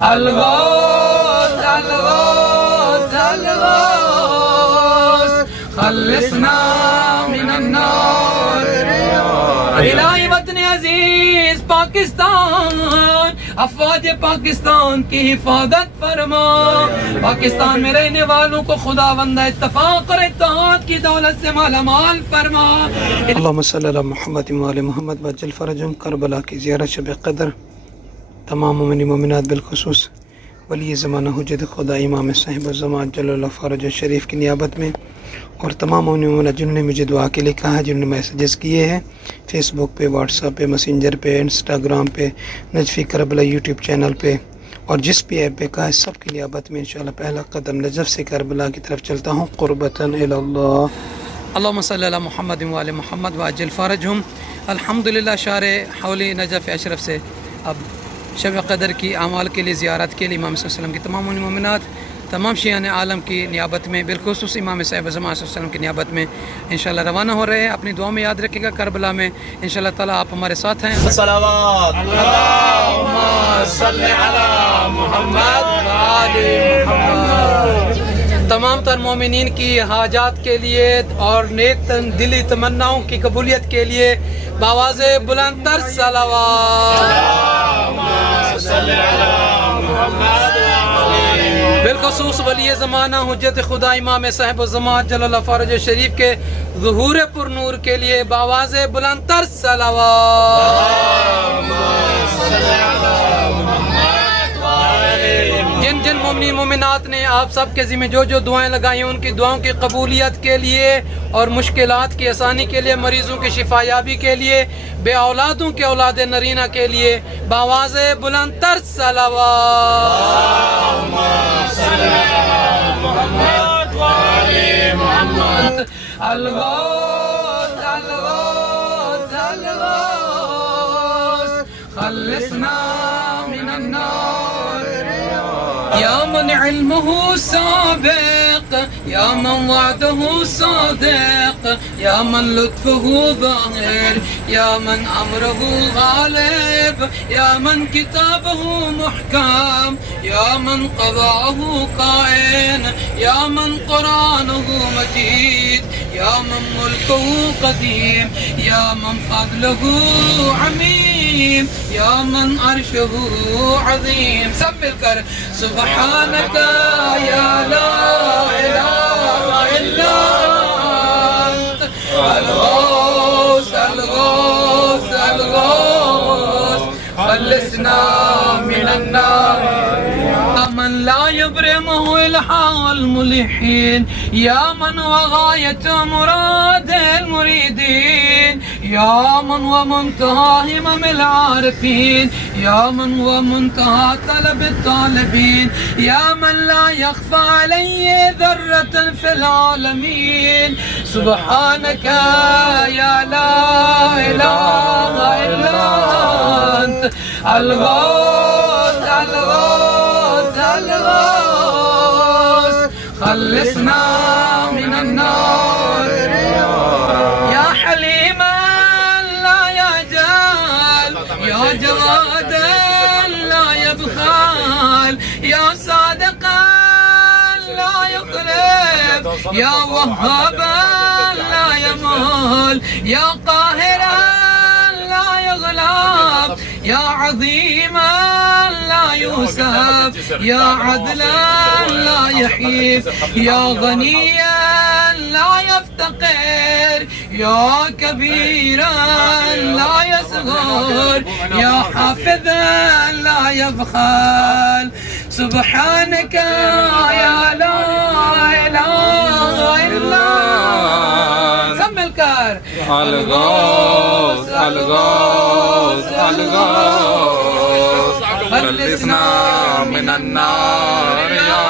الغوث الغوث الغوث خلصنا من النار الہی وطن عزیز پاکستان افواج پاکستان کی حفاظت فرما پاکستان میں رہنے والوں کو خداوند اتفاق اور اتحاد کی دولت سے مالا مال فرما اللہم صلی اللہ محمد وآل محمد وعجل فرجهم کربلا کی زیارت شب قدر تمام مومنین مومنات بالخصوص ولی زمانہ حجت خدا امام صاحب الزمان جل اللہ فرج شریف کی نیابت میں اور تمام مومنین جنہوں نے مجھے دعا کے لکھا ہے جنہوں نے میسیجز کیے ہیں فیس بک پہ واٹس ایپ پہ میسنجر پہ انسٹاگرام پہ نجفی کربلا یوٹیوب چینل پہ اور جس بھی ایپ پہ کہا ہے سب کی نیابت میں انشاءاللہ پہلا قدم نجف سے کربلا کی طرف چلتا ہوں قربتاً اللہ اللہم صلی اللہ محمد وآل محمد وعجل فرجهم الحمدللہ شہر حولی نجف اشرف سے اب شب قدر کی اعمال کے لیے زیارت کے لیے امام صلی اللہ علیہ وسلم کی تمام مومنات تمام شیعان عالم کی نیابت میں بالخصوص امام صاحب زمان صلی اللہ علیہ وسلم کی نیابت میں انشاءاللہ روانہ ہو رہے ہیں اپنی دعا میں یاد رکھے گا کربلا میں انشاءاللہ تعالیٰ آپ ہمارے ساتھ ہیں صلوات اللہم صلی علی محمد وآل محمد تمام تر مومنین کی حاجات کے لیے اور نیک دلی تمناؤں کی قبولیت کے لیے بآواز بلند تر صلوات بالخصوص ولی زمانہ حجت خدا امام صاحب الزمان جل اللہ فرج شریف کے ظہور پر نور کے لیے بآواز بلند تر جن جن مومنین مومنات نے آپ سب کے ذمہ جو دعائیں لگائی ان کی دعاؤں کی قبولیت کے لیے اور مشکلات کی آسانی کے لیے مریضوں کی شفا یابی کے لیے بے اولادوں کے اولاد نرینہ کے لیے بآواز بلند تر صلوات الغوث الغوث الغوث خلصنا من النار یا من علمه سابق یا من وعده صادق یا من لطفه ظاهر یا من امره غالب یا من کتابه محکم یا من قضاءه قائن یا من قرآنه مجید یا من ملکه قدیم یا من فضله عمیم یا من عرشه عظیم سب مل کر سبحانك يا لا إله إلا أنت الغوث الغوث الغوث خلصنا من النار من لا يبرمه إلحاح الملحين يا من وغاية مراد المريدين يا من ومنتهى همم العارفين يا من ومنتهى طلب الطالبين يا من لا يخفى عليه ذرة في العالمين سبحانك يا لا إله إلا أنت الغوث الغوث الغوث خلصنا من النار يا حليما لا يجهل يا جوادا لا يبخل يا صادقا لا يخلف يا وهابا لا يمل يا قاهرا لا يغلب يا عظيما لا يوسف يا عدلا لا يحيف يا غنيا لا يفتقر يا كبيرا لا يصغر يا حافظا لا يبخل سبحانك يا لا إله إلا أنت سب مل کر الغوث الغوث الغوث خلصنا من النار يا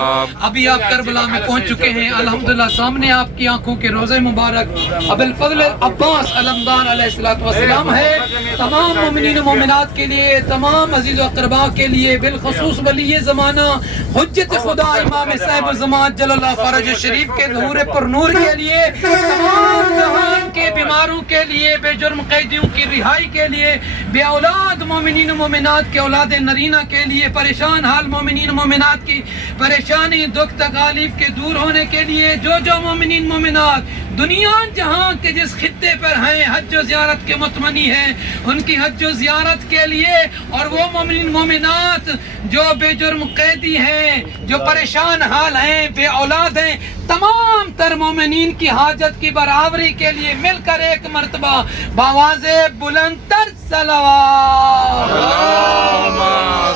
رب ابھی آپ کربلا میں پہنچ چکے ہیں الحمدللہ. سامنے آپ کی آنکھوں کے روزے مبارک ابوالفضل عباس علمدار علیہ السلام ہے. تمام مومنین و مومنات کے لیے، تمام عزیز و اقرباء کے لیے، بالخصوص ولی زمانہ حجت خدا امام صاحب الزمان جل اللہ فرج شریف کے ظہور پر نور کے لیے، تمام جہان کے بیماروں کے لیے، بے جرم قیدیوں کی رہائی کے لیے، بے اولاد مومنین و مومنات کے اولاد نرینہ کے لیے، پریشان حال مومنین و مومنات کی پریشانی دکھ تکالیف کے دور ہونے کے لیے، جو مومنین مومنات دنیا جہاں کے جس خطے پر ہیں حج و زیارت کے متمنی ہیں، ان کی حج و زیارت کے لیے، اور وہ مومنین مومنات جو بے جرم قیدی ہیں، جو پریشان حال ہیں، بے اولاد ہیں، تمام تر مومنین کی حاجت کی برابری کے لیے مل کر ایک مرتبہ بآواز بلند تر صلوات. اللهم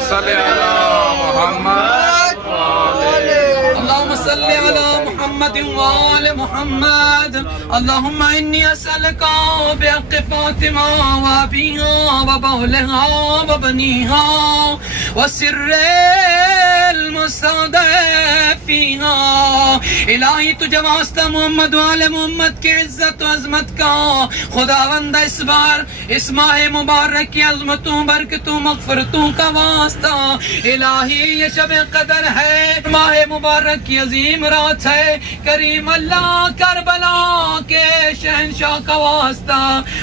صل على محمد اللهم صل على محمد وآل محمد. اللهم إني أسألك بحق فاطمة وأبيها وبولها وبنيها وسر المستودع فيها. الہی تجھے واسطہ محمد و آل محمد کی عزت و عظمت کا خداوند اس بار اس ماہ مبارک کی عظمتوں برکتوں مغفرتوں کا واسطہ. الہی یہ شب قدر ہے، ماہ مبارک کی عظیم رات ہے. کریم اللہ کربلا کے شہنشاہ کا واسطہ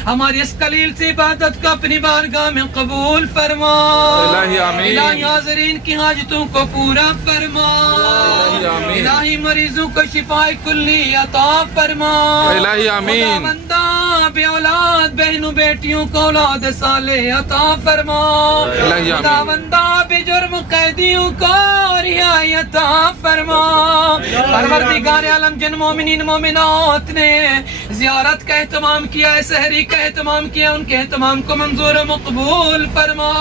ہماری اس قلیل سی عبادت کو اپنی بارگاہ میں قبول فرما. الہی آمین. الہی حاضرین کی حاجتوں کو پورا فرما. الہی مریضوں کو شفا کلی عطا فرما. الہی آمین. خداوندہ بے اولاد بہنوں بیٹیوں کو اولاد صالح عطا فرما. الہی آمین. خداوندہ بے جرم قیدیوں کو رہائی عطا فرما. پروردگار عالم جن مومنین مومنات نے زیارت کا اہتمام کیا ہے، سحری کا اہتمام کیا، ان کے اہتمام کو منظور و مقبول فرما.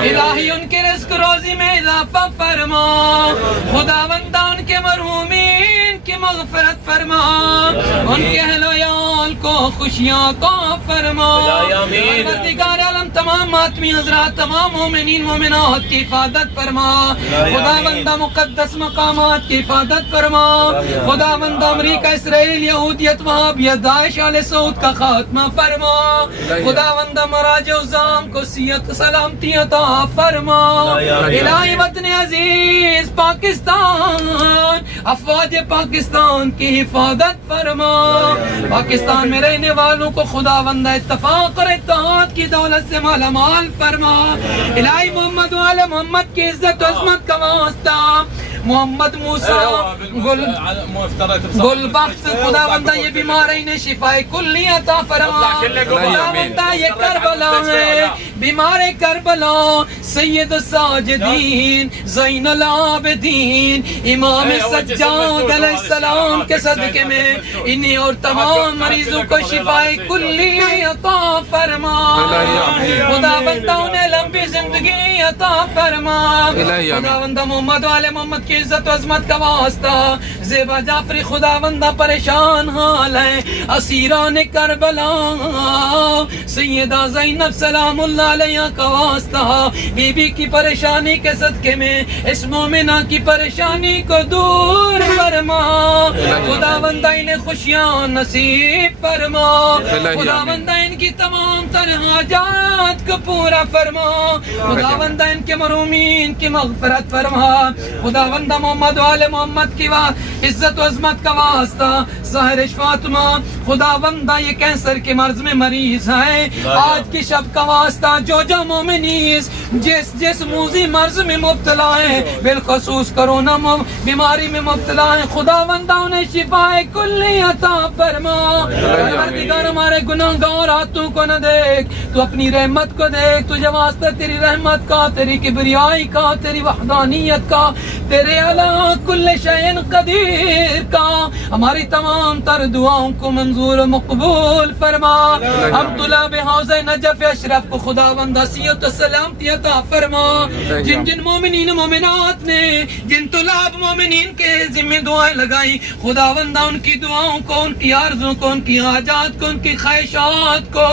الہی ان کے رزق روزی میں اضافہ فرما. خداوندہ ان کے مرحومین کی مغفرت فرما. ان کے اہل و عیال کو خوشیاں کا فرما. پروردگار عالم تمام ماتمی حضرات، تمام مومنین مومنات کی حفاظت فرما. خداوندہ مقدس مقامات کی حفاظت فرما. خداوندہ امریکہ اسرائیل یہودیت وہابیت داعش آل سعود کا خاتمہ فرما. خداوندہ مراج عظام کو صحت سلامتی عطا فرما. الہی وطن عزیز پاکستان، افواج پاکستان کی حفاظت فرما. پاکستان میں رہنے والوں کو خداوندہ اتفاق اور اتحاد کی دولت سے مالا مال فرما. الہی محمد و آل محمد کی عزت و عظمت کا واسطہ محمد موسیٰ گل بخت خداوندہ یہ بیماری نے شفا کلی عطا فرما. خداوندہ یہ کربلا ہے، بیمار کربلا سید الساجدین زین العابدین امام سجاد علیہ السلام کے صدقے میں انہیں اور تمام مریضوں کو شفا کلی عطا فرما. خداوندہ انہیں لمبی زندگی عطا فرما. خداوندہ محمد و آل محمد کی عزت و عظمت کا واسطہ زیبا جعفری خداوندہ پریشان حال ہے. اسیران کربلا سیدہ زینب سلام اللہ علیہ کا واسطہ بی بی کی پریشانی کے صدقے میں اس مومنہ کی پریشانی کو دور فرما. خداوندہ انہیں خوشیاں نصیب فرما. خداوندہ ان کی تمام تر حاجات کو پورا فرما. خداوندہ ان کے مرحومین کی مغفرت فرما. خداوندہ محمد و آل محمد کی عزت و عظمت کا واسطہ ظاہرش فاطمہ خداوندہ یہ کینسر کے مرض میں مریض ہیں. آج کی شب کا واسطہ جو مومنیز جس موذی مرض میں مبتلا ہیں، بالخصوص کرونا بیماری میں مبتلا ہیں، خداوندہ انہیں شفا کلی عطا فرما. پروردگار ہمارے گناہگار ہاتھوں کو نہ دیکھ، تو اپنی رحمت کو دیکھ. تجھے واسطہ تیری رحمت کا، تیری کبریائی کا، تیری وحدانیت کا، تیرے علی کل شیء قدیر کا ہماری تمام تمام تر دعاؤں کو منظور و مقبول فرما. ہم طلاب حوض نجف اشرف کو خداوند عصیت و سلامتی عطا فرما. جن جن مومنین و مومنات نے جن طلاب مومنین کے ذمہ دعائیں لگائی خداوند ان کی دعاؤں کو، ان کی عرضوں کو، ان کی حاجات کو، ان کی خواہشات کو.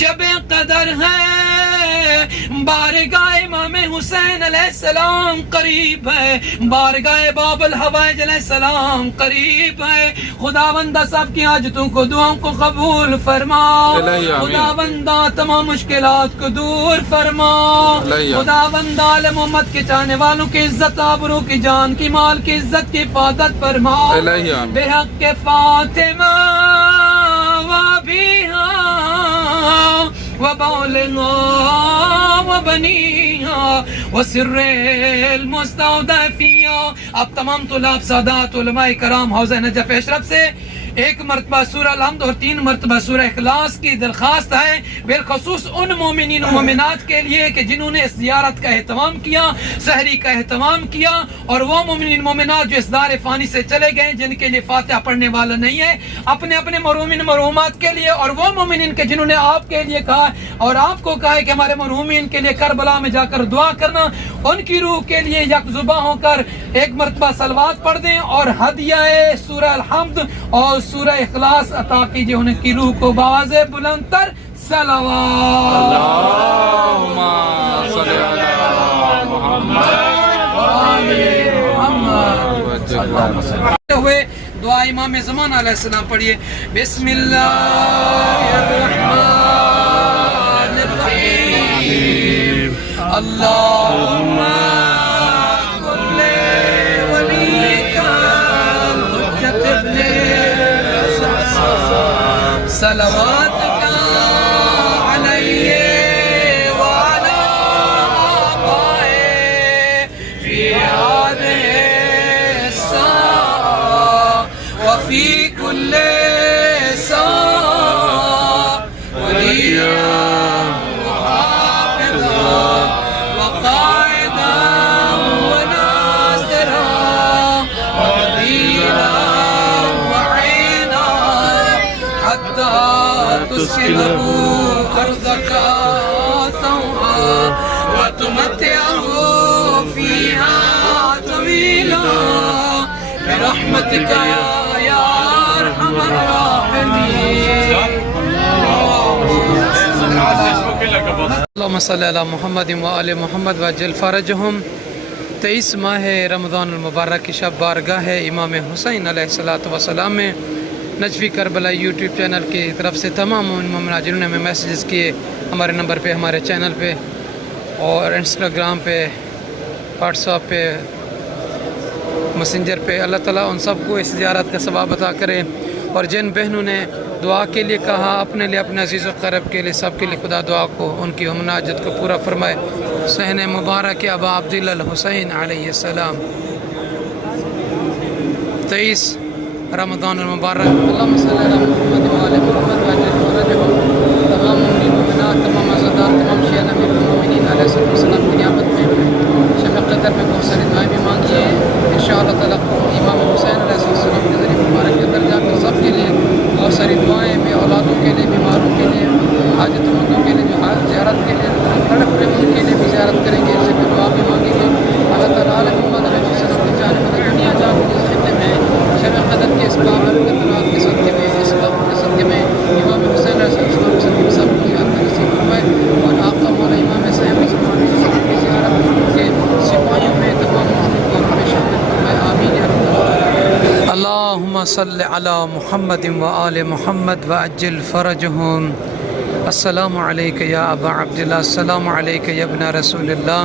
شب قدر ہے، بارگاہ امام حسین علیہ السلام قریب ہے، بارگاہ باب الحوائج علیہ السلام قریب ہے. خداوندہ سب کی حاجتوں کو، دعاؤں کو قبول فرما. خداوندہ تمام مشکلات کو دور فرما. خداوندہ آل محمد کے چاہنے والوں کی عزت آبرو کی جان کی مال کی عزت کی حفاظت فرما. بے حق کے فاطمہ وابیہا وبولغا وبنیہا وسر المستودع فیہا. اب تمام طلاب سادات علماء کرام حوض نجف اشرف سے ایک مرتبہ سورہ الحمد اور 3 مرتبہ سورہ اخلاص کی درخواست ہے، بالخصوص ان مومنین و مومنات کے لیے کہ جنہوں نے اس زیارت کا اہتمام کیا، سحری کا اہتمام کیا، اور وہ مومنین مومنات جو اس دار فانی سے چلے گئے جن کے لیے فاتحہ پڑھنے والا نہیں ہے، اپنے اپنے مرحومین مرحومات کے لیے، اور وہ مومنین کے جنہوں نے آپ کے لیے کہا اور آپ کو کہا ہے کہ ہمارے مرحومین کے لیے کربلا میں جا کر دعا کرنا، ان کی روح کے لیے یک زباں ہو کر ایک مرتبہ صلوات پڑھ دیں اور ہدیہ سورہ الحمد اور سورہ اخلاص عطا کیجئے ان کی روح کو. بآواز بلند تر صلوات. اللہم صلی علی محمد ہوئے دعا امام زمان علیہ السلام پڑھیے. بسم اللہ الرحمن الرحیم. اللہم کل ولیک الحجت ابن صلواتک علیہ وعلی آبائے فی هذه الساعة وفی کل ساعة ولیا وحافظا وقائدا وناصرا وقدیرا وعینا حتی تسکنه ارضک طوعا وتمتعه فيها طويلا برحمتك يا ارحم الراحمين. اللهم صل على محمد وآل محمد وعجل فرجهم. 23 ماہ رمضان المبارک کی شب بارگاہ امام حسین علیہ السلام میں نجفی کربلا یوٹیوب چینل کی طرف سے تمام مومنات جنہوں نے ہمیں میسیجز کیے ہمارے نمبر پہ، ہمارے چینل پہ اور انسٹاگرام پہ، واٹس ایپ پہ، میسنجر پہ، اللہ تعالیٰ ان سب کو اس زیارت کا ثواب عطا کرے. اور جن بہنوں نے دعا کے لیے کہا اپنے لیے، اپنے عزیز و قرب کے لیے، سب کے لیے خدا دعا کو ان کی مناجت کو پورا فرمائے. صحن مبارک ابا عبداللہ الحسین علیہ السلام 23 رمضان المبارک. اللہم صلی علی محمد و آل محمد وعجل فرجهم. تمام مومنین مومنات، تمام عزادار، تمام شیعہ امیر المومنین علیہ السلام کی نعمت میں شب قدر میں بہت ساری دعائیں بھی مانگی ہیں. انشاءاللہ تعالیٰ امام حسین علیہ السلام کے ذریعے مبارک کے اندر جا کر سب کے لیے بہت ساری دعائیں، بے اولادوں کے لیے، بیماروں کے لیے، حاجت مندوں کے لیے، جو زیارت کے لیے تڑپ رہے ان کے لیے بھی زیارت کریں گے، اسے بھی دعا بھی مانگیں گے. اللہ تعالیٰ علیہ محمد علیہ السلام کی جانب میں دنیا جا کر اس خطے میں شب قدر کے اس بابر قدرات کے صدقے میں، اس وقت کے صدقے میں امام حسین علیہ السلام کے صدقے میں سب کو زیارت نصیب فرمائے. اور آقا مولا امام صاحب کی زیارت کے سپاہیوں میں تمام مسلم کو ہمیں شامل فرمائے. آمین یا رب العالمین. اللہم صل علی محمد و آل محمد وعجل فرجهم. السلام علیک یا ابا عبداللہ، السلام علیک یا ابن رسول اللہ،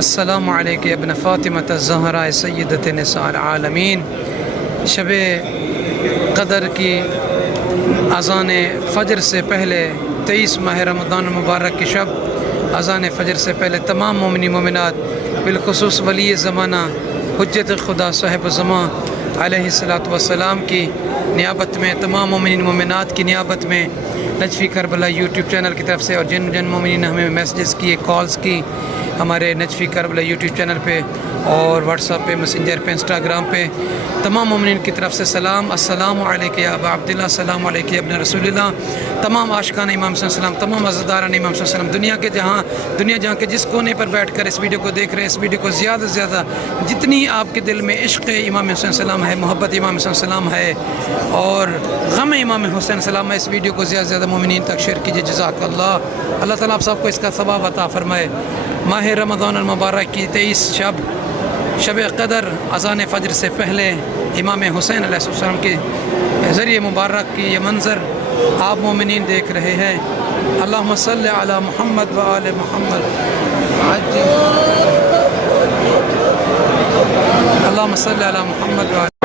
السلام علیک یا ابن فاطمۃ الزہراء سیدۃ نساء العالمین. شب قدر کی اذان فجر سے پہلے 23 ماہ رمضان المبارک کی شب اذان فجر سے پہلے تمام مومنی مومنات، بالخصوص ولی زمانہ حجت خدا صاحب زمان علیہ السلام کی نیابت میں، تمام مومنین مومنات کی نیابت میں نجفی کربلا یوٹیوب چینل کی طرف سے، اور جن مومنین نے ہمیں میسیجز کیے، کالز کی، ہمارے نجفی کربلا یوٹیوب چینل پہ اور واٹس ایپ پہ، میسنجر پہ، انسٹاگرام پہ تمام مومنین کی طرف سے سلام. السلام علیکم یا ابا عبداللہ، السلام علیکم ابن رسول اللہ. تمام عاشقان امام صلی اللہ علیہ وسلم، تمام عزاداران امام صلی اللہ علیہ وسلم، دنیا جہاں کے جس کونے پر بیٹھ کر اس ویڈیو کو دیکھ رہے ہیں، اس ویڈیو کو زیادہ سے زیادہ جتنی آپ کے دل میں عشق امام حسین علیہ السلام ہے، محبت امام حسین علیہ السلام ہے اور غم امام حسین علیہ السلام ہے، اس ویڈیو کو زیادہ سے زیادہ مومنین تک شیئر کیجیے. جزاک اللہ. اللہ تعالیٰ آپ سب کو اس کا ثواب عطا فرمائے. ماہ رمضان المبارک کی 23 شب قدر اذان فجر سے پہلے امام حسین علیہ السلام کے ذریعے مبارک کی یہ منظر آپ مومنین دیکھ رہے ہیں. اللہم صلی علی محمد و آل محمد. اللہم صلی علی محمد و آل